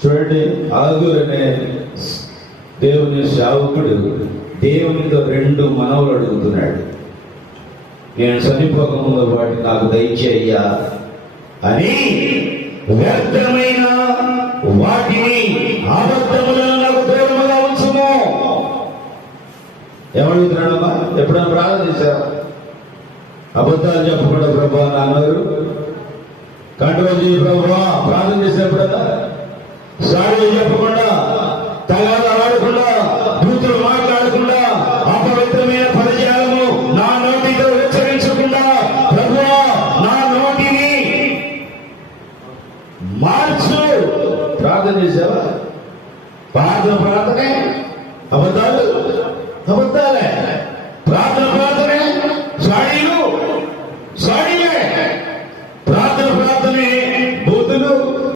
చూడండి, ఆగూరు అనే దేవుని సేవకుడు దేవునితో 2 మనవులు అడుగుతున్నాడు. నేను చనిపోకముందు వాటిని నాకు దయచేయ్యా అని, వ్యర్థమైన వాటిని అబద్ధములను నాకు దూరముగా ఉంచుము. ఏమడుగుతున్నాడమ్మా? ఎప్పుడైనా ప్రార్థన చేశావా? అబద్ధాలు చెప్పకుండా ప్రభా నాన్నగారు కంట్రోల్ చేయి ప్రభా. ప్రార్థన చేసినప్పుడల్లా సారీ చెప్పకుండా, తగాదా ఆడకుండా, బూతులు మాట్లాడకుండా, అపవిత్రమైన పదజాలము నా నోటితో ఉచ్చరించకుండా ప్రభువా నా నోటిని మార్చు. ప్రార్థన చేసావా? ప్రార్థనే అబద్ధాలే. ప్రార్థన